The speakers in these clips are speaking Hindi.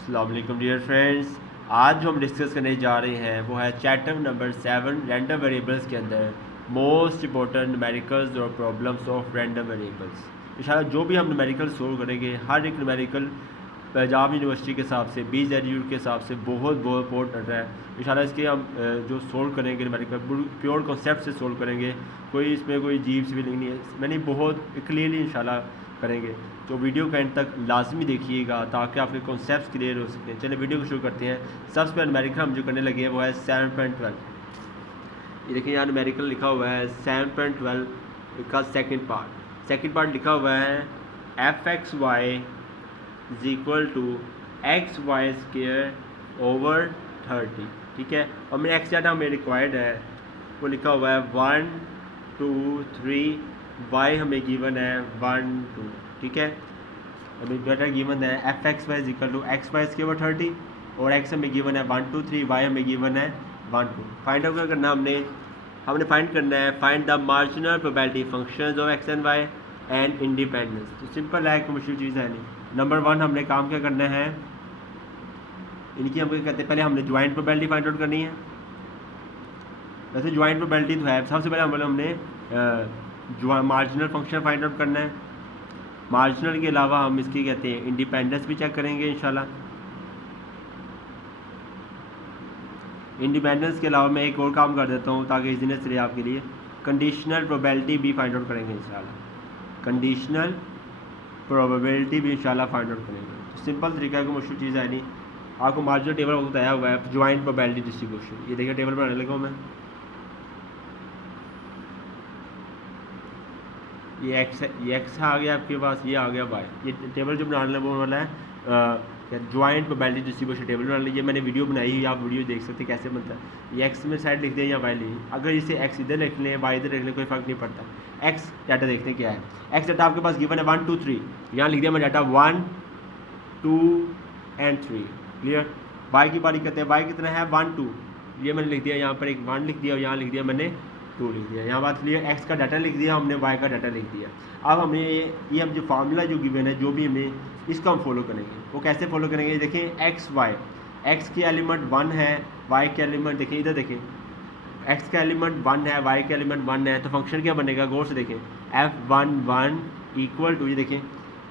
अस्सलाम वालेकुम डियर फ्रेंड्स। आज जो हम डिस्कस करने जा रहे हैं वो है चैप्टर नंबर 7 रैंडम वेरिएबल्स के अंदर मोस्ट इंपॉर्टेंट न्यूमेरिकल्स और प्रॉब्लम्स ऑफ रैंडम वेरिएबल्स। इंशाल्लाह जो भी हम न्यूमेरिकल सोल्व करेंगे, हर एक न्यूमेरिकल पंजाब यूनिवर्सिटी के हिसाब से, बीज एटीट्यूड के हिसाब से बहुत बहुत इंपॉर्टेंट है। इंशाल्लाह इसके हम जो सोल्व करेंगे न्यूमेरिकल प्योर कॉन्सेप्ट से सोल्व करेंगे, कोई इसमें कोई अजीब सी फीलिंग नहीं है। मैंने बहुत क्लियरली इंशाल्लाह करेंगे, तो वीडियो के एंड तक लाजमी देखिएगा ताकि आपके कॉन्सेप्ट क्लियर हो सकें। चलिए वीडियो को शुरू करते हैं। सबसे पहले न्यूमेरिकल हम जो करने लगे हैं वो है 7.12। ये देखिए यहाँ न्यूमेरिकल लिखा हुआ है 7.12 का सेकंड पार्ट लिखा हुआ है fxy is equal to xy² / 30। ठीक है, और मेरे एक्स डाटा हमें रिक्वायर्ड है, वो लिखा हुआ है 1 2 3, y हमें गिवन है 1 2। ठीक है, हमें डाटा गिवन है fxy is equal to xy² 30 और x हमें गिवन है 1 2 3, y हमें गिवन है 1 2। फाइंड आउट क्या करना है हमने फाइंड करना है find the marginal probability functions of x and y and independence. तो सिंपल है, कोई मुश्किल चीज़ है नहीं। नंबर 1 हमने काम क्या करना है, इनकी हम क्या कहते हैं, पहले हमने ज्वाइंट प्रोबेबिलिटी फाइंड आउट करनी है। वैसे ज्वाइंट प्रोबेबिलिटी तो है, सबसे पहले हमने जो मार्जिनल फंक्शन फाइंड आउट करना है। मार्जिनल के अलावा हम इसकी कहते हैं इंडिपेंडेंस भी चेक करेंगे इंशाल्लाह। इंडिपेंडेंस के अलावा मैं एक और काम कर देता हूँ ताकि इजीनेस रहे आपके लिए, कंडीशनल प्रोबेबिलिटी भी फाइंड आउट करेंगे इंशाल्लाह। कंडीशनल प्रोबेबिलिटी भी इंशाल्लाह फाइंड आउट करेंगे। तो सिंपल तरीका है, कोई मुश्किल चीज़ है नहीं। आपको मार्जिनल टेबल बताया हुआ है ज्वाइंट प्रोबेबिलिटी डिस्ट्रीब्यूशन। ये देखिए टेबल बनाने लगा हूँ मैं। ये एक्स आ गया आपके पास, ये आ गया वाई। ये टेबल जो बनाने वाला है ज्वाइंट प्रोबेबिलिटी डिस्ट्रीब्यूशन टेबल बनाने लिए मैंने वीडियो बनाई है, आप वीडियो देख सकते हैं कैसे बनता है। ये एक्स में साइड लिख दें या वाई लिख, अगर इसे एक्स इधर लिख लें वाई इधर लिख लें कोई फ़र्क नहीं पड़ता। एक्स डाटा देखते हैं क्या है। एक्स डाटा आपके पास गिवन है 1 2 3, यहाँ लिख दिया मैं डाटा 1 2 एंड 3। क्लियर। वाई की बारी करते हैं, वाई कितना है 1 2, ये मैंने लिख दिया, यहाँ पर एक 1 लिख दिया और यहाँ लिख दिया मैंने 2 लिख दिया। यहाँ बात क्लियर, एक्स का डाटा लिख दिया हमने, वाई का डाटा लिख दिया। अब हमें ये हम जो फार्मूला जो गिवन है, जो भी हमें इसको हम फॉलो करेंगे। वो कैसे फॉलो करेंगे, देखिए एक्स वाई, एक्स की एलिमेंट 1 है, वाई के एलिमेंट देखिए इधर देखें, एक्स का एलिमेंट 1 है, वाई का एलिमेंट 1 है, तो फंक्शन क्या बनेगा गौर से देखें, f11 इक्वल टू, ये देखें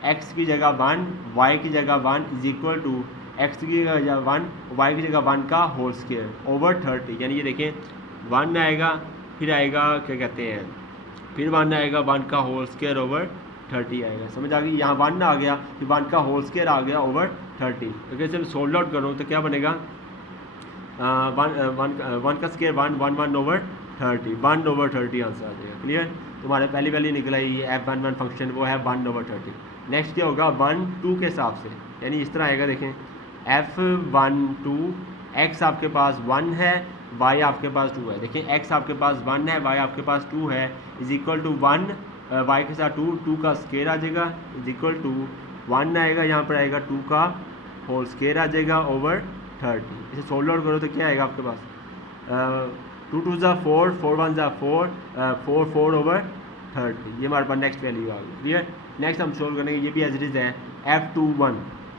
एक्स की जगह 1 वाई की जगह 1 इज इक्वल टू एक्स की जगह 1 वाई की जगह 1 का होल स्क्वायर ओवर 30। यानी ये देखें 1 आएगा, फिर आएगा क्या कहते हैं, फिर 1 आएगा 1 का होल स्क्वायर ओवर 30 आएगा। समझ आ गई, यहाँ 1 आ गया, फिर 1 का होल स्क्वायर आ गया ओवर 30। अगर इसे सोल्व आउट करूँ तो क्या बनेगा, 1 का स्क्वायर 1 1 ओवर 30, 1 ओवर 30 आंसर आ जाएगा। क्लियर। तुम्हारे पहली निकला ये f11 फंक्शन वो है 1 ओवर 30। नेक्स्ट क्या होगा 1 2 के हिसाब से, यानी इस तरह आएगा, देखें f12 x आपके पास 1 है, y आपके पास 2 है। देखिए x आपके पास 1 है, y आपके पास 2 है, इज इक्वल टू 1 y के साथ 2 का स्क्वायर आ जाएगा, इज इक्वल टू 1 आएगा, यहाँ पर आएगा 2 का होल स्क्वायर आ जाएगा ओवर 30। इसे सोल्व आउट करो तो क्या आएगा आपके पास, 2 2 ज़ा 4 4 1 ज़ा 4 4 4 ओवर 30। ये हमारे पास नेक्स्ट वैल्यू आ गई। क्लियर। नेक्स्ट हम सोल्व करेंगे, ये भी एज इट इज़ है f21।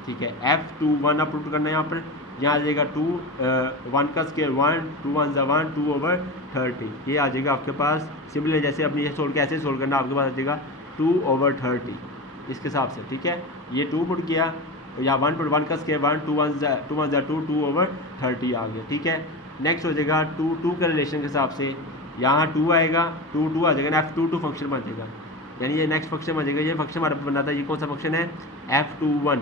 ठीक है, f21 आप पुट करना है यहाँ पर, यहाँ आ जाएगा 2 1 का स्क्वायर 1 2 1 ज़ा 1 2 ओवर 30। ये आ जाएगा आपके पास। सिमिलर जैसे अपनी ये सोल्व कैसे सोल्व करना, आपके पास आ जाएगा 2 ओवर 30 इसके हिसाब से। ठीक है, ये 2 पुट किया तो यहाँ 1 पुट 1 का स्क्वायर 1 2 1 ज़ा 2 2 ओवर 30 आ गया। ठीक है, नेक्स्ट हो जाएगा 2 2 के रिलेशन के हिसाब से, यहाँ 2 आएगा 2 2 आ जाएगा, f22 फंक्शन बन जाएगा, यानी ये नेक्स्ट फंक्शन बन जाएगा। ये फंक्शन हमारा बना था, ये कौन सा फंक्शन है f21।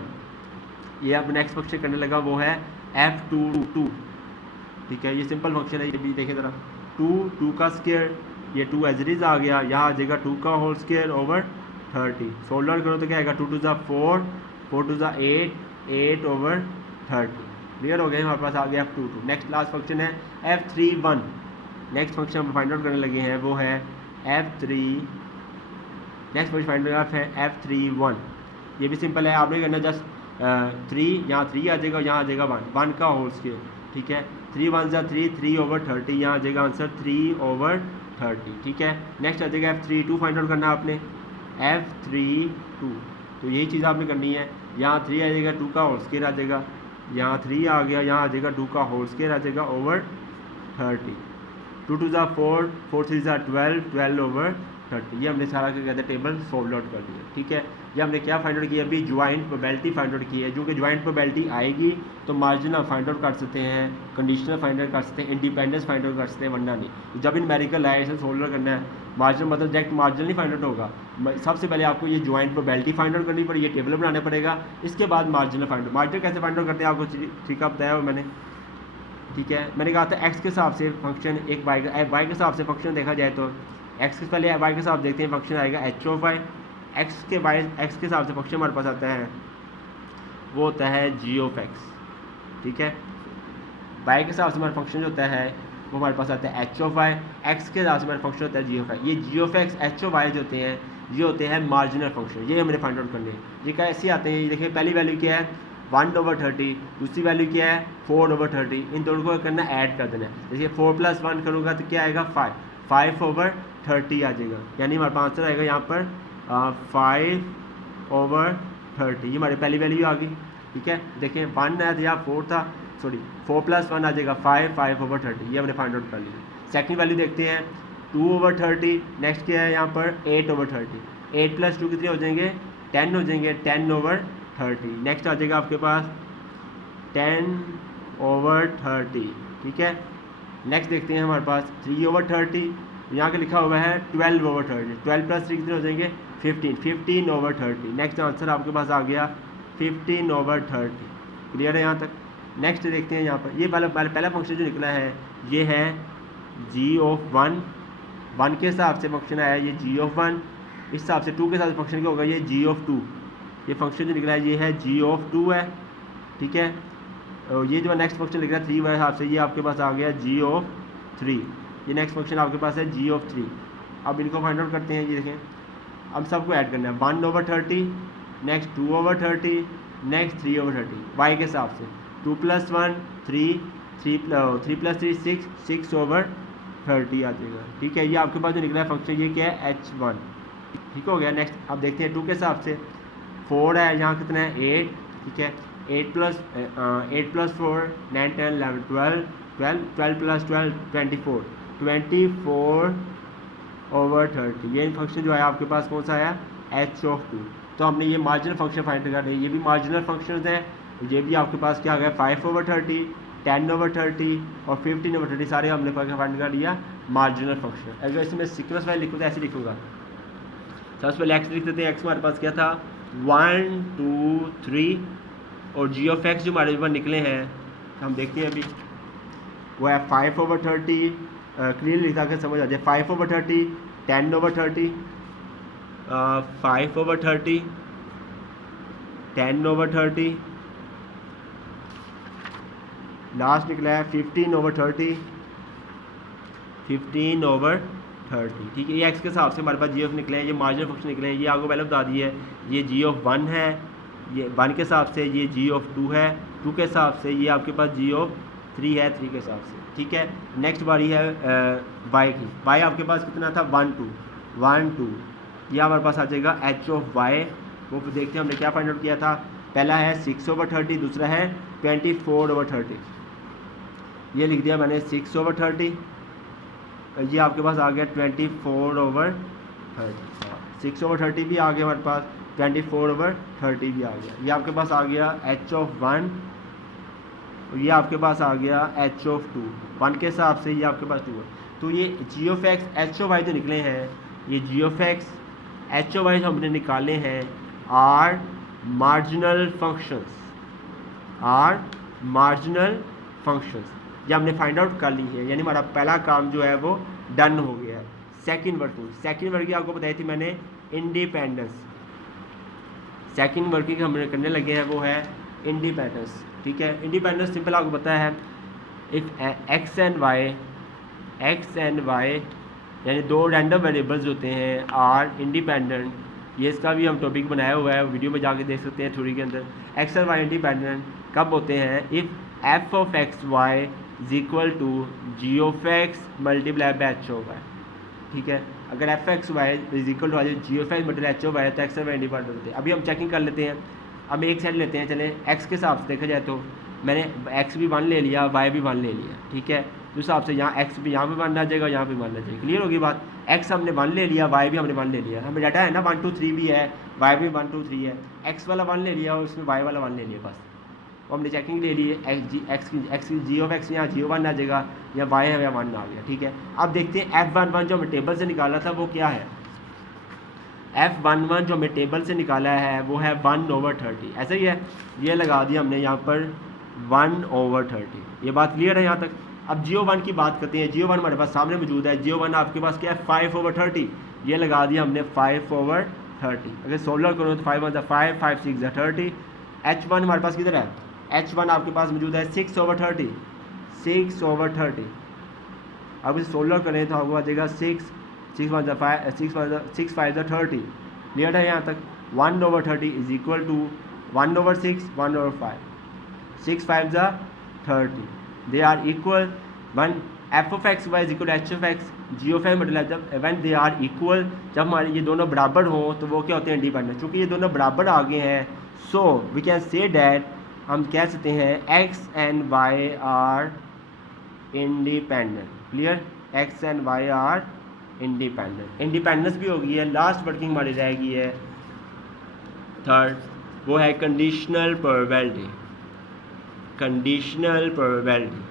ये अब नेक्स्ट फंक्शन करने लगा वो है f22। ठीक है, ये सिंपल फंक्शन है, ये भी देखें ज़रा, 2 का स्क्वायर, ये 2 एज इट इज़ आ गया, यहाँ आ जाएगा 2 का whole square over 30। Solve out करो तो क्या आएगा, 2 2 ज़ा 4 4 2 ज़ा 8 8 ओवर 30। क्लियर हो गया, हमारे पास आ गया f22। नेक्स्ट लास्ट फंक्शन है f31। नेक्स्ट फंक्शन हम फाइंड आउट करने लगे हैं वो है f3, next function find out है f31। ये भी सिंपल है, आपने करना जस्ट 3, यहाँ 3 आ जाएगा, यहाँ आ जाएगा 1 का होल स्क्वायर। ठीक है, 3 1 ज़ा 3 3 ओवर 30, यहाँ आ जाएगा आंसर 3 ओवर 30। ठीक है, नेक्स्ट आ जाएगा f32 फाइंड आउट करना है आपने, f32। तो यही चीज़ आपने करनी है, यहाँ 3 आ जाएगा, 2 का होल स्क्वायर आ जाएगा, यहाँ 3 आ गया, यहाँ आ जाएगा 2 का होल स्क्वायर आ जाएगा ओवर 30, 2 2 ज़ा 4, 4 3 ज़ा 12, 12 ओवर 30। ये हमने सारा क्या कहते हैं टेबल सॉल्व आउट कर दिया। ठीक है, ये हमने क्या फाइंड आउट किया अभी, ज्वाइंट प्रोबेबिलिटी फाइंड आउट की है। जो कि ज्वाइंट प्रोबेबिलिटी आएगी तो मार्जिनल फाइंड आउट कर सकते हैं, कंडीशनल फाइंड आउट कर सकते हैं, इंडिपेंडेंस फाइंड आउट कर सकते हैं, वरना नहीं। जब इन मेरिकल आए इसे सॉल्व करना है, मार्जिनल मतलब डायरेक्ट मार्जिनल नहीं फाइंड आउट होगा। सबसे पहले आपको ये ज्वाइंट प्रोबेबिलिटी फाइंड आउट करनी पड़ेगी, ये टेबल बनाना पड़ेगा, इसके बाद मार्जिनल फाइंड आउट। मार्जिनल कैसे फाइंड आउट करते हैं आपको तरीका बताया हो मैंने। ठीक है, मैंने कहा था एक्स के हिसाब से फंक्शन, एक वाई के हिसाब से फंक्शन देखा जाए तो एक्स के पहले वाई के हिसाब देखते हैं, फंक्शन आएगा एच ऑफ वाई। एक्स के हिसाब से फंक्शन हमारे पास आता है वो होता है जी ऑफ एक्स। ठीक है, वाई के हिसाब से हमारा फंक्शन जो होता है वो हमारे पास आता है एच ऑफ वाई। एक्स के हिसाब से हमारा फंक्शन होता है जी ऑफ वाई। ये जी of X, H of Y जो होते हैं ये होते हैं मार्जिनल फंक्शन, ये हमने फाइंड आउट करने हैं। ये कैसे आते हैं, ये देखिए पहली वैल्यू क्या है 1/30, दूसरी वैल्यू क्या है 4/30। इन दोनों को करना ऐड कर देना है। जैसे 4 + 1 करूँगा तो क्या आएगा 5/30 आ जाएगा, यानी हमारे पास आंसर आएगा यहाँ पर 5/30। ये हमारी पहली वैल्यू आ गई। ठीक है, देखें 1 है तो यहाँ 4 था, सॉरी 4 + 1 आ जाएगा 5/30। ये हमने फाइंड आउट कर लिया। सेकंड वैल्यू देखते हैं 2/30। नेक्स्ट क्या है यहाँ पर 8/30। 8 + 2 कितने हो जाएंगे 10 हो जाएंगे, 10/30। नेक्स्ट आ जाएगा आपके पास 10/30। ठीक है, नेक्स्ट देखते हैं हमारे पास 3/30। यहाँ का लिखा हुआ है 12/30। 12 + 3 कितने हो जाएंगे 15, 15/30। नेक्स्ट आंसर आपके पास आ गया 15/30। क्लियर है यहाँ तक। नेक्स्ट देखते हैं यहाँ पर, ये पहला फंक्शन जो निकला है ये है g ऑफ 1। 1 के हिसाब से फंक्शन आया ये g ऑफ 1। इस हिसाब से 2 के साथ फंक्शन क्या होगा ये g ऑफ 2। ये फंक्शन जो निकला है ये है g ऑफ 2 है। ठीक है, और ये जो नेक्स्ट फंक्शन निकला है 3 के हिसाब से ये आपके पास आ गया g ऑफ 3। ये नेक्स्ट फंक्शन आपके पास है g ऑफ 3। अब इनको फाइंड आउट करते हैं। ये देखें, अब सबको ऐड करना है 1/30, नेक्स्ट 2/30, नेक्स्ट 3/30 y के हिसाब से। 2 + 1 3, 3 + 3 6, 6/30 आ जाएगा। ठीक है, ये आपके पास जो निकला है फंक्शन ये क्या है h1। ठीक हो गया। नेक्स्ट अब देखते हैं 2 के हिसाब से 4 है, यहाँ कितना है 8। ठीक है, 8 + 4 9 10 11 12, 12 + 12 24, 24/30। ये फंक्शन जो है आपके पास कौन सा आया h ऑफ 2। तो हमने ये मार्जिनल फंक्शन फाइंड कर लिया, ये भी मार्जिनल फंक्शन है। ये भी आपके पास क्या आ गया 5/30, 10/30 और 15/30 सारे हमने फाइंड कर लिया मार्जिनल फंक्शन। अगर इसमें सीक्वेंस वाइज लिखूँ तो ऐसे लिखूँगा, सबसे पहले एक्स लिख देते हैं। एक्स हमारे पास क्या था 1 2 3 और जी ऑफ एक्स जो हमारे पास निकले हैं हम देखते हैं अभी वो है 5/30। क्लियर लिखा के समझ आ जाए 5/30, 10/30, 5/30, 10/30, लास्ट निकला है 15/30, 15/30। ठीक है, ये एक्स के हिसाब से हमारे पास जी ऑफ निकले हैं, ये मार्जिनल फंक्शन निकले हैं। ये आपको पहले बता दिए है, ये जी ऑफ 1 है, ये 1 के हिसाब से, ये जी ऑफ 2 है 2 के हिसाब से, ये आपके पास जी ऑफ 3 है 3 के हिसाब से। ठीक है, नेक्स्ट बारी है वाई की। वाई आपके पास कितना था 1 2 1 2। ये हमारे पास आ जाएगा एच ऑफ वाई। वो देखते हैं हमने क्या फाइंड आउट किया था। पहला है 6/30, दूसरा है 24/30। ये लिख दिया मैंने 6/30। ये आपके पास आ गया 24/30। 6/30 भी आ गया हमारे पास, 24/30 भी आ गया। ये आपके पास आ गया h ऑफ 1 और ये आपके पास आ गया h ऑफ 2। 1 के हिसाब से ये आपके पास 2 है। तो ये g of x h of y जो निकले हैं, ये g of x h of y हमने निकाले हैं are marginal functions, are marginal functions. ये हमने फाइंड आउट कर ली है, यानी हमारा पहला काम जो है वो डन हो गया है। सेकंड वर्किंग की आपको बताई थी मैंने इंडिपेंडेंस। सेकंड वर्किंग हमने करने लगे हैं वो है इंडिपेंडेंस। ठीक है, इंडिपेंडेंस सिंपल आपको पता है, इफ़ एक्स एंड वाई यानी दो रैंडम वेरिएबल्स होते हैं आर इंडिपेंडेंट। ये इसका भी हम टॉपिक बनाया हुआ है, वीडियो में जाके देख सकते हैं थ्योरी के अंदर। एक्स एंड वाई इंडिपेंडेंट कब होते हैं, if F of x Y is equal to G of X multiply by H of Y. ठीक है, अगर F X Y is equal to आ जाए G of X multiply H of Y तो एक्स और वाई इंडिपेंडेंट होते हैं। अभी हम चेकिंग कर लेते हैं। अब एक साइड लेते हैं, चले एक्स के हिसाब से देखा जाए तो मैंने एक्स भी 1 ले लिया, वाई भी 1 ले लिया, ठीक है। तो उस हिसाब से यहाँ एक्स भी यहाँ पे 1 आ जाएगा, यहाँ पे 1 आ जाएगा। क्लियर होगी बात। एक्स हमने 1 ले लिया, वाई भी हमने 1 ले लिया। हमें डाटा है ना 1 2 3 भी है, वाई भी 1 2 3 है। एक्स वाला 1 ले लिया और उसमें वाई वाला 1 ले लिया बस। और हमने चेकिंग ले ली है, एक्स की जी ऑफ एक्स यहाँ 0 1 आ जाएगा, या वाई है या 1 आ गया, ठीक है। अब देखते हैं F11 जो हमें टेबल से निकाला था वो क्या है। F11 जो हमें टेबल से निकाला है वो है 1/30, ऐसा ही है। ये लगा दिया हमने यहाँ पर 1/30। ये बात क्लियर है यहाँ तक। अब G01 की बात करते हैं। G01 हमारे पास सामने मौजूद है। G01 आपके पास क्या है 5/30। ये लगा दिया हमने 5/30। अगर 16 करो तो 5 1 5 5 6 30। H1 हमारे पास किधर है, H1 आपके पास मौजूद है 6/30। 6/30 अब इसे 16 करें तो आपको आ जाएगा 6 6 1 5 6 5 30। क्लियर है यहाँ तक। 1/30 is equal to 1/6 1/5। 6 5 30, they are equal when f of x y is equal to h of x g of x मतलब जब when they are equal, जब हमारे ये दोनों बराबर हों तो वो क्या होते हैं इंडिपेंडेंट। चूँकि ये दोनों बराबर आ गए हैं so we can say that, हम कह सकते हैं x and y are independent। Clear, x and y are independent। Independence भी होगी है। लास्ट वर्किंग हमारी रहेगी है थर्ड, वो है कंडीशनल प्रोबेबिलिटी। कंडीशनल प्रोबेबिलिटी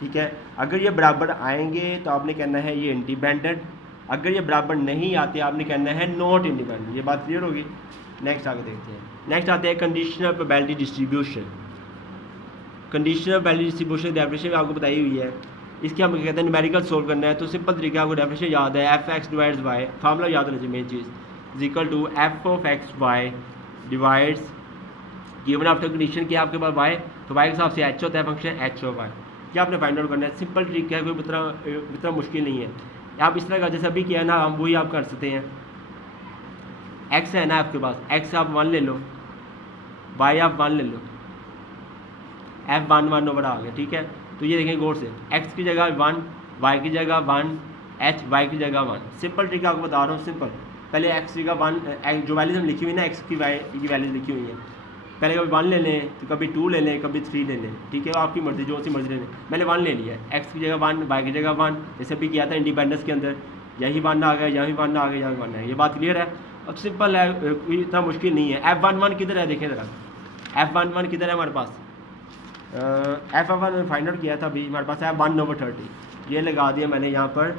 ठीक है। अगर ये बराबर आएंगे तो आपने कहना है ये इंडिपेंडेंट, अगर ये बराबर नहीं आते आपने कहना है नॉट इंडिपेंडेंट। ये बात क्लियर होगी। नेक्स्ट आगे देखते हैं। नेक्स्ट आते हैं conditional probability distribution. Conditional probability distribution की डेफिनेशन भी आपको बताई हुई है। इसके हम कहते हैं न्यूमेरिकल सोल्व करना है तो सिंपल तरीका आपको डेफिनेशन याद है, f x divides y, formula याद होना चाहिए मेन चीज़, is equal to F of x y divides given after condition किया आपके पास वाई, तो वाई के हिसाब से एच होता है फंक्शन एच ऑफ वाई। क्या आपने फाइंड आउट करना है, सिंपल ट्रिक है, कोई इतना मुश्किल नहीं है। आप इस तरह का जैसा भी किया ना हम वही आप कर सकते हैं। एक्स है ना आपके पास, एक्स आप 1 ले लो, वाई आप 1 ले लो, F11 ओवर आ गया, ठीक है। तो ये देखें गौर से, x की जगह 1, y की जगह 1, h y की जगह 1। सिंपल ट्रिक आपको बता रहा हूँ, सिंपल। पहले x की जगह 1 जो वैल्यूज हम लिखी हुई ना, x की y की वैल्यूज लिखी हुई हैं, पहले कभी 1 ले लें तो कभी 2 ले लें, कभी 3 ले लें, ठीक है। आपकी मर्जी, जो सी मर्जी ले लें। मैंने 1 ले लिया, x की जगह 1, y की जगह 1, जैसे भी किया था इंडिपेंडेंस के अंदर। यही 1 आ गया, यही 1 आ गया, यही 1 है। ये बात क्लियर है। अब सिंपल है, कोई इतना मुश्किल नहीं है। F11 किधर है देखें ज़रा, F11 किधर है हमारे पास। F11 फाइंड आउट किया था अभी, हमारे पास है 1/30। ये लगा दिया मैंने यहाँ पर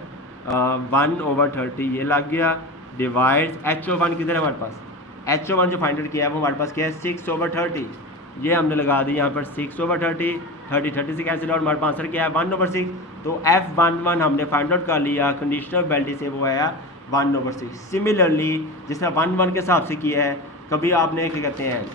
1/30, ये लग गया डिवाइड्स H01 किधर है हमारे पास, H01 जो फाइंड आउट किया है वो हमारे पास क्या है 6/30। ये हमने लगा दी यहाँ पर 6/30, 30 से कैंसिल आउट, हमारे पास आंसर क्या है 1/6। तो F11 हमने फाइंड आउट कर लिया कंडीशनल प्रोबेबिलिटी से, वो आया 1/6। सिमिलरली जिस तरह 1 के हिसाब से किया है, कभी आपने क्या कहते हैं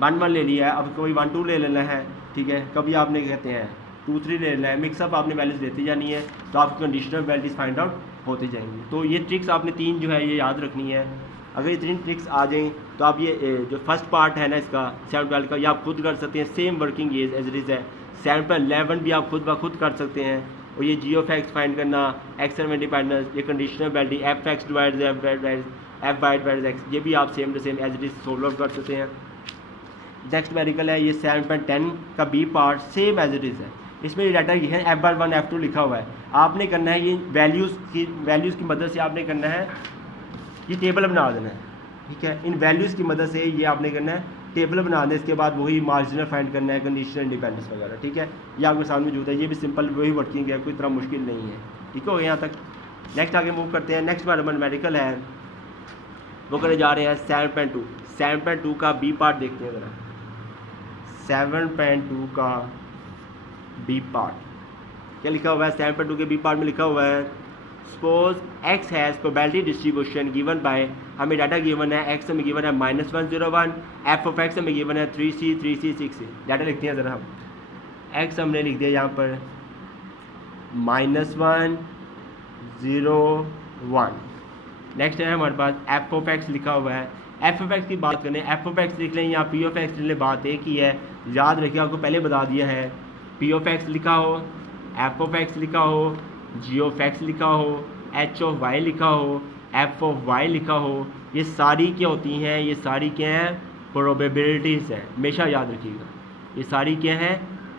1 ले लिया है, अब कोई 1 2 ले लेना है, ठीक है। कभी आपने क्या कहते हैं 2 3 ले लेना है, मिक्सअप आपने वैल्यूज देती जानी है, तो आपकी कंडीशनल वैल्यूज फाइंड आउट होती जाएंगी। तो ये ट्रिक्स आपने 3 जो है ये याद रखनी है। अगर ये 3 ट्रिक्स आ जाएँ तो आप ये जो फर्स्ट पार्ट है ना इसका 7 12 का, ये आप खुद कर सकते हैं। Same working as it is है। 7/11 भी आप खुद ब खुद कर सकते हैं। और ये जी ऑफ एक्स फाइंड करना, एक्स एंड इंडिपेंडेंस, ये conditional value f x divide f y divide x, ये भी आप same to same as it is solve out कर सकते हैं। नेक्स्ट मेरिकल है ये 7.10 का B part, same as it is है। इसमें ये डाटा ये है F1 F2 लिखा हुआ है। आपने करना है ये वैल्यूज़ की मदद से आपने करना है ये टेबल बना देना है, ठीक है। इन वैल्यूज़ की मदद से ये आपने करना है टेबल बना दें, इसके बाद वही मार्जिनल फाइंड करना है, कंडीशनल इंडिपेंडेंस वगैरह, ठीक है। ये आपके सामने मौजूद है। ये भी सिंपल वही वर्किंग है, कोई इतना मुश्किल नहीं है, ठीक हो गया यहाँ तक। नेक्स्ट आगे मूव करते हैं। नेक्स्ट हमारा मैथमेटिकल है वो करने जा रहे हैं 7.2। 7.2 का बी पार्ट देखते हैं ज़रा। 7.2 का बी पार्ट क्या लिखा हुआ है। 7.2 के बी पार्ट में लिखा हुआ है suppose x has probability distribution given by, हमें डाटा गिवन है, x हमें गिवन है -101, f ऑफ x हमें गिवन है 3c 3c 6c। डाटा लिखते हैं ज़रा हम। x हमने लिख दिया यहाँ पर -101। नेक्स्ट है हमारे पास f ऑफ x लिखा हुआ है। f ऑफ x की बात करें, f ऑफ x लिख लें या p ऑफ x लिख लें, बात एक ही है। याद रखिए, आपको पहले बता दिया है p ऑफ x लिखा हो, f ऑफ x लिखा हो, g ऑफ x लिखा हो, h ऑफ y लिखा हो, f ऑफ y लिखा हो, ये सारी क्या होती हैं, ये सारी क्या हैं, प्रोबेबिलिटीज़ है, हमेशा याद रखिएगा। ये सारी क्या है,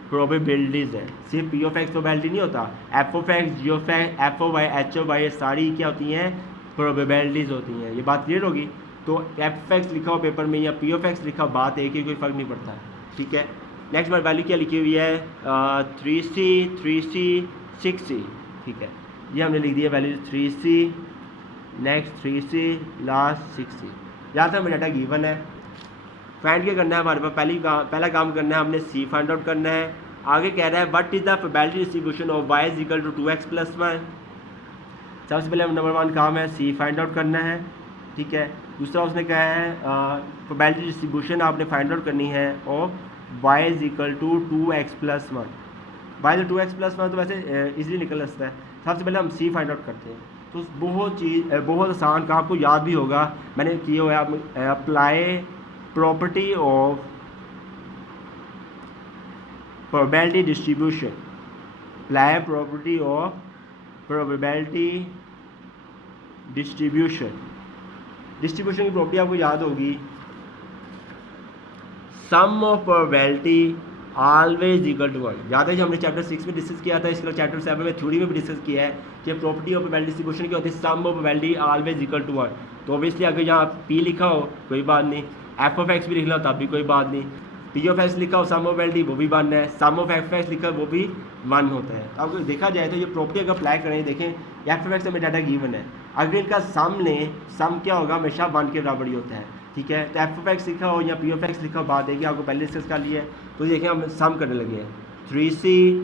प्रोबेबिलिटीज़ है, सिर्फ पी ऑफ एक्स प्रोबेबिलिटी नहीं होता, f of x, g of x, f of y, h of Y, ये सारी क्या होती हैं, प्रोबेबिलिटीज़ होती हैं। ये बात क्लियर होगी। तो एफ ऑफ एक्स लिखा हो पेपर में या पी ऑफ एक्स लिखा हो, बात एक ही, कोई फ़र्क नहीं पड़ता, ठीक है। नेक्स्ट बार वैल्यू क्या लिखी हुई है, 3C 3C 6C, ठीक है, ये हमने लिख दिया value 3C, next 3C, last 6C। यहाँ तक हमें डाटा गिवन है। फाइंड क्या करना है हमारे पास, पहला काम करना है हमने C फाइंड आउट करना है। आगे कह रहा है what is the probability distribution of y is equal to 2x + 1। सबसे पहले नंबर 1 काम है C फाइंड आउट करना है, ठीक है। दूसरा उसने कहा है प्रोबेबिलिटी डिस्ट्रीब्यूशन आपने फाइंड आउट करनी है of y is equal to 2x + 1। y तो 2x + 1 तो वैसे इजीली निकल सकता है। सबसे पहले हम C फाइंड आउट करते हैं। तो बहुत आसान काम, आपको याद भी होगा, मैंने किया हुआ है। Apply property of probability distribution, apply property of probability distribution की प्रॉपर्टी आपको याद होगी, sum of probability always equal to 1। याद है जो हमने चैप्टर 6 में डिस्कस किया था, इसके चैप्टर 7 में थ्योरी में भी डिस्कस किया है कि प्रॉपर्टी ऑफ प्रोबेबिलिटी डिस्ट्रीब्यूशन क्या होती है, sum of probability always equal to 1। तो ऑब्वियसली अगर यहाँ P लिखा हो कोई बात नहीं, एफ ऑफ एक्स भी लिखना हो तब भी कोई बात नहीं, P ऑफ एक्स लिखा हो सम ऑफ प्रोबेबिलिटी वो भी 1 है, सम ऑफ एफ एक्स लिखा हो वो भी 1 होता है। तो अगर देखा जाए तो ये प्रॉपर्टी अगर अप्लाई करें, देखें एफ ऑफ एक्स में डाटा गिवन है, अगर इनका सम लें, सम क्या होगा, हमेशा 1 के बराबर ही होता है, ठीक है। तो एफ ऑफ एक्स लिखा हो या पी ऑफ एक्स लिखा हो, बात है कि आपको पहले डिस्कस कर लिया है। तो देखें हम सम करने लगे हैं, 3C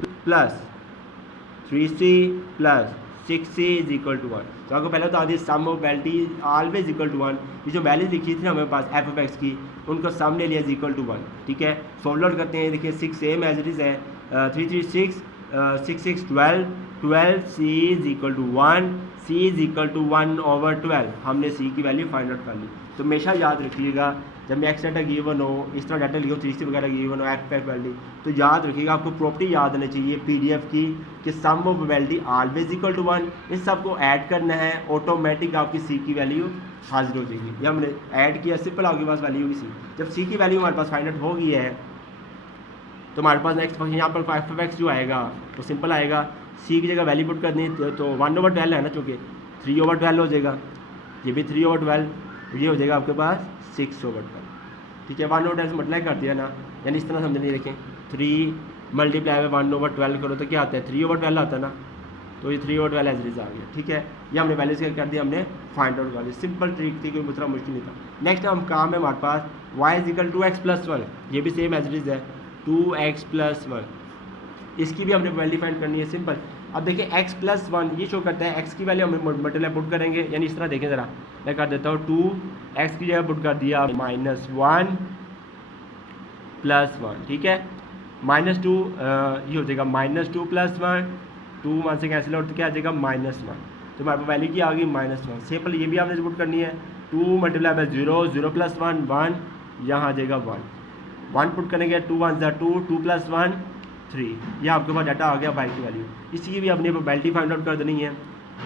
+ 6C is equal to 1। तो आपको पहले बता दिए sum of probability always equal to 1। ये जो वैल्यूज लिखी थी हमारे पास एफ ऑफ एक्स की, उनको सम ले लिया इज इक्वल टू 1, ठीक है। सॉल्व आउट करते हैं, देखिए 6 सेम एज इट इज़ है, 3 3 6 6 6 12 12 C is equal to 1, C is equal to 1/12। हमने C की वैल्यू फाइंड आउट कर ली। तो हमेशा याद रखिएगा जब मैं एक्स डाटा गिवन हो, इस तरह डाटा लिखो, 3C वगैरह गिवन हो, एफ एफ वैल्यू, तो याद रखिएगा आपको प्रॉपर्टी याद आनी चाहिए PDF की कि sum of probability always equal to 1। इस सब को ऐड करना है, ऑटोमेटिक आपकी C की वैल्यू हाजिर हो जाएगी। ये हमने ऐड किया, सिंपल आपके पास वैल्यू होगी C। जब C की वैल्यू हमारे पास फाइंड आउट हो गई है तो हमारे पास नेक्स्ट फंक्शन यहाँ पर एफ ऑफ एक्स जो आएगा तो सिंपल आएगा, C की जगह वैल्यू पुट करनी तो 1/12 है ना, चूँकि 3/12 हो जाएगा, ये भी 3/12, ये हो जाएगा आपके पास 6/12, ठीक है। 1/12 से मल्टीप्लाई कर दिया ना, यानी इस तरह समझ नहीं, देखें 3 × 1/12 करो तो क्या आता है, 3/12 आता है ना। तो ये 3/12 एज इट इज आ गया, ठीक है। ये हमने वैल्यूज क्या कर दिया, हमने फाइंड आउट कर दिया, सिंपल ट्रिक थी, कोई दूसरा मुश्किल नहीं था। नेक्स्ट हम काम है हमारे पास y is equal to x + 1, ये भी सेम एज इट इज है, 2x + 1। इसकी भी हमने वैल्यू फाइंड करनी है, सिंपल। अब देखिए x + 1 ये शो करता है, x की वैल्यू हम मल्टीप्लाई पुट करेंगे, यानी इस तरह देखें ज़रा, मैं कर देता हूँ 2x की जगह पुट कर दिया -1 + 1, ठीक है। -2 ये हो जाएगा -2 + 1, 2 1 से कैंसिल आउट तो क्या आ जाएगा -1। तो हमारे पास वैल्यू की आ गई -1। सिंपल ये भी आपने पुट करनी है, 2 × 0 0 + 1 1, यहाँ आ जाएगा 1 पुट करेंगे, 2 1 = 2, 2 + 1 3, ये आपके पास डाटा आ गया y की वैल्यू। इसी की भी अपने प्रोबेबिलिटी फाइंड आउट कर देनी है,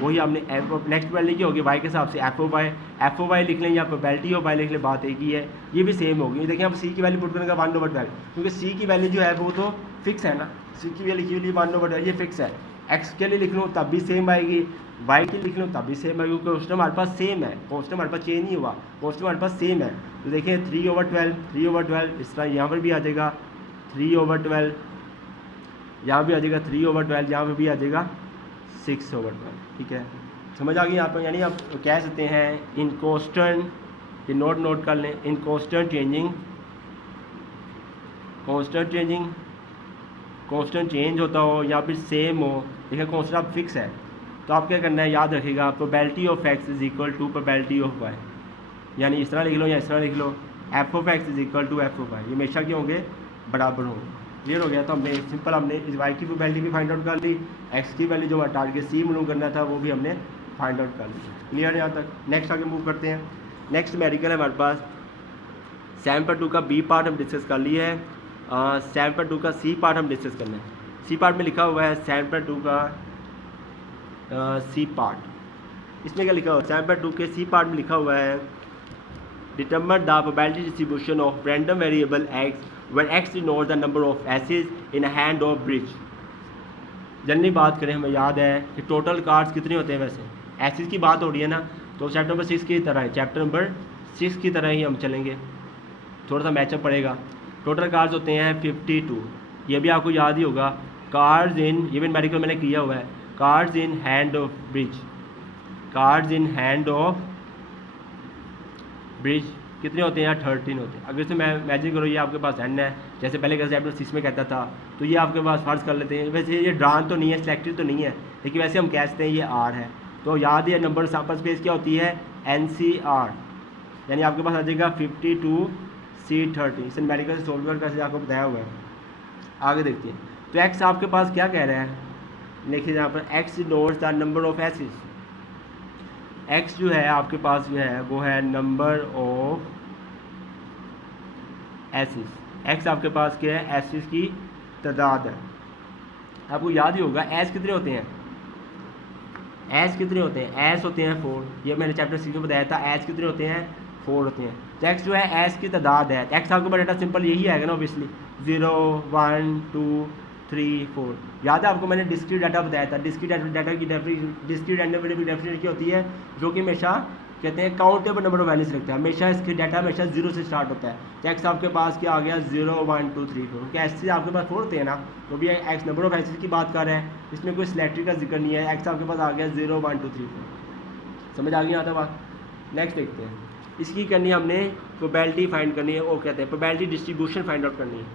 वही आपने नेक्स्ट वैल्यू की होगी y के हिसाब से एफ ऑफ वाई लिख लें या प्रोबेबिलिटी ऑफ y लिख लें, बात एक ही है, ये भी सेम होगी। देखिए अब C की वैल्यू पुट करेंगे 1/12, क्योंकि C की वैल्यू जो है वो तो फिक्स है ना, C की वैल्यू लिखी हुई 1/12 ये फिक्स है। x के लिए लिख लूँ तब भी सेम आएगी, y के लिए लिख लूँ तब भी सेम आएगी, क्योंकि क्वेश्चन हमारे पास सेम है, क्वेश्चन हमारे पास चेंज नहीं हुआ, क्वेश्चन हमारे पास सेम है। तो देखिए 3/12 इस तरह यहाँ पर भी आ जाएगा 3/12, यहाँ भी आ जाएगा 3/12, यहाँ पे भी आ जाएगा 6/12, ठीक है। समझ आ गई यहाँ पर, यानी आप कह सकते हैं इन कॉन्स्टेंट, ये नोट कर लें, इन कॉन्स्टेंट चेंज होता हो या फिर सेम हो, देखिए कॉन्स्टेंट आप फिक्स है, तो आप क्या करना है, याद रखिएगा probability of x is equal to probability of y, यानी इस तरह लिख लो या इस तरह लिख लो, F of X is equal to F of Y, ये हमेशा क्या होंगे, बराबर होंगे। क्लियर हो गया। तो हमने सिंपल हमने इस वाई की वैल्यू भी फाइंड आउट कर ली, एक्स की वैल्यू जो टारगेट सी मालूम करना था वो भी हमने फाइंड आउट कर ली। क्लियर है यहाँ तक। नेक्स्ट आगे मूव करते हैं। नेक्स्ट मेडिकल है हमारे पास 7.2 का बी पार्ट हम डिस्कस कर लिया है, 7.2 का सी पार्ट हम डिस्कस करना है। सी पार्ट में लिखा हुआ है 7.2 का सी पार्ट, इसमें क्या लिखा हुआ है 7.2 के सी पार्ट में लिखा हुआ है determine the probability distribution of random variable x when x denotes the number of aces in a hand of bridge. Generally बात करें हमें याद है कि टोटल कार्ड्स कितने होते हैं, वैसे एसेस की बात हो रही है ना, तो चैप्टर नंबर 6 की तरह है, चैप्टर नंबर 6 की तरह ही हम चलेंगे, थोड़ा सा मैचअप पड़ेगा। टोटल कार्ड्स होते हैं 52, ये भी आपको याद ही होगा। कार्ड्स इन, ये भी मेडिकल मैंने किया हुआ है, cards in hand of bridge, cards in hand of bridge कितने होते हैं? 13 होते हैं। अगर इसे मैं इमेजिन करो ये आपके पास एन है, जैसे पहले कैसे चैप्टर 6 में कहता था, तो ये आपके पास फ़र्ज़ कर लेते हैं, वैसे ये ड्रान तो नहीं है, सिलेक्टेड तो नहीं है, लेकिन वैसे हम कहते हैं ये आर है। तो याद है नंबर सैंपल स्पेस क्या होती है? NCR, यानी आपके पास आ जाएगा 52C13। इसे मेडिकल से सोल्व कर कैसे आपको बताया हुआ है, आगे देखते हैं। तो एक्स आपके पास क्या कह रहा है, देखिए यहाँ पर x denotes the number of aces. X जो है आपके पास जो है वो है नंबर ऑफ एसेस। एक्स आपके पास क्या है? एसेस की तादाद है। आपको याद ही होगा एस कितने होते हैं? एस कितने होते हैं? एस होते हैं 4, ये मैंने चैप्टर 6 में बताया था। एस कितने होते हैं? 4 होते हैं। तो एक्स जो है एस की तादाद है। एक्स आपके पास डाटा सिंपल यही आएगा ना ऑब्वियसली, 0 1 2 3 4। याद है आपको मैंने डिस्क्रीट डाटा बताया था। डिस्क्रीट डाटा की डिस्क्रीट एंड की डेफिनेशन क्या होती है? जो कि हमेशा कहते हैं काउंटेबल नंबर ऑफ वैल्यूज रखता है, हमेशा इसके डाटा हमेशा 0 से स्टार्ट होता है। तो एक्स आपके पास क्या आ गया? 0 1 2 3 4। क्या एस आपके पास 4 होते हैं ना, तो भी एक्स नंबर ऑफ एसेस की बात कर रहे हैं, इसमें कोई सिलेक्टिव का जिक्र नहीं है। एक्स आपके पास आ गया 0 1 2 3 4। समझ आ गई आता बात? नेक्स्ट देखते हैं। इसकी करनी है हमने प्रोबेबिलिटी फाइंड करनी है, वो कहते हैं प्रोबेबिलिटी डिस्ट्रीब्यूशन फाइंड आउट करनी है।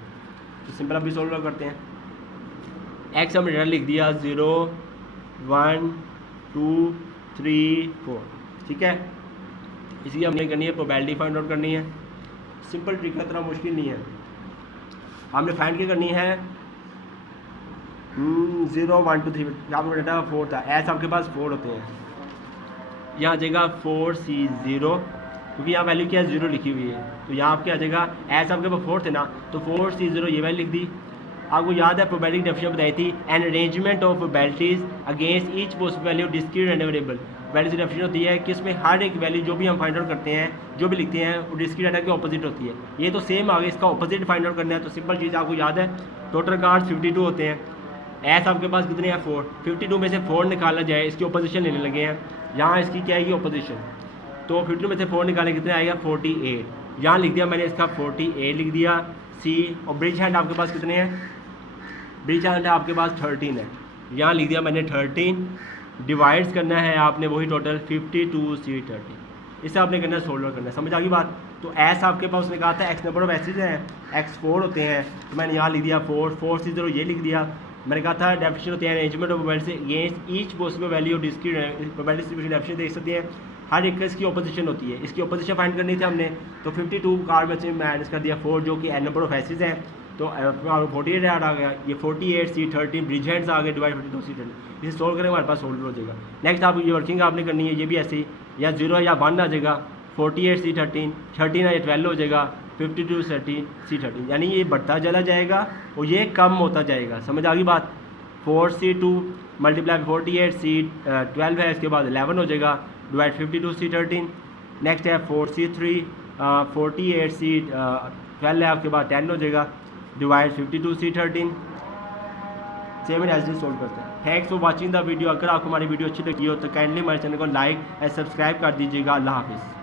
तो सिंपल अभी सोल्व करते हैं। एक्स हमने डाटा लिख दिया 0 1 2 3 4, ठीक है। इसकी हमने करनी है प्रोबेबिलिटी फाइंड आउट करनी है। सिंपल ट्रिक है, इतना मुश्किल नहीं है। हमने फाइंड क्या करनी है? 0 1 2 3, यहाँ पर डाटा 4 था, एस आपके पास 4 होते हैं, यहाँ आ जाएगा 4C0, क्योंकि यहाँ वैल्यू क्या है? 0 लिखी हुई है। तो यहाँ आपके आ जाएगा एस आपके पास 4 थे ना, तो 4C0 ये वैल्यू लिख दी। आपको याद है प्रोबेबिलिटी डेफिनेशन बताई थी, an arrangement of probabilities against each possible value discrete and variable. Value की डेफिनेशन होती है कि इसमें हर एक वैल्यू जो भी हम फाइंड आउट करते हैं, जो भी लिखते हैं, वो डिस्क्रीट डाटा के ऑपोजिट होती है। ये तो सेम आगे इसका ऑपोजिट फाइंड आउट करना है। तो सिंपल चीज़ आपको याद है, टोटल कार्ड्स 52 होते हैं, एस आपके पास कितने हैं? 4। 52 में से 4 निकाला जाए, इसकी ऑपोजिशन लेने लगे हैं। यहाँ इसकी क्या आएगी? ऑपोजिशन। तो 52 में से 4 निकाले कितने आएगा? 48। यहाँ लिख दिया मैंने इसका 48 लिख दिया सी। और ब्रिज हैंड आपके पास कितने हैं? ब्रिज हैंड आपके पास 13 है, यहाँ लिख दिया मैंने 13। डिवाइड्स करना है आपने वही टोटल 52C13। इसे आपने करना है सोल्व करना है। समझ आ गई बात? तो एस आपके पास उसने कहा था एक्स नंबर ऑफ एसेस हैं, एक्स 4 होते हैं, तो मैंने यहाँ लिख दिया 4C0 ये लिख दिया। मैंने कहा था डेफिनेशन होती है arrangement of probability against each possible value discrete. Probability distribution definition देख सकते हैं, हर एक इसकी ऑपोजिशन होती है। इसकी ऑपोजिशन फाइंड करनी थी हमने, तो 52 कार्ड में से माइनस कर दिया 4, जो कि एन नंबर ऑफ एसेस हैं, तो 48 आ गया। ये 48C13 ब्रिज हैंड्स आ गए, डिवाइड 52C13। इसे सोल्व करें हमारे पास सोल्व हो जाएगा। नेक्स्ट आप ये वर्किंग आपने करनी है, ये भी ऐसे ही, या 0 या 1 आ जाएगा। 48C13, 13 है, 12 हो जाएगा। 52C13, यानी ये बढ़ता चला जाएगा और ये कम होता जाएगा। समझ आ गई बात? 4C2 मल्टीप्लाई 48C12 है, इसके बाद 11 हो जाएगा, डिवाइड 52C13। नेक्स्ट है 4C3, 48C12 है, आपके बाद 10 हो जाएगा, divide 52C13। Same as the solve करते हैं। Thanks for watching the video. अगर आपको हमारी वीडियो अच्छी लगी हो तो काइंडली हमारे चैनल को लाइक एंड सब्सक्राइब कर दीजिएगा। अल्लाह हाफिज़।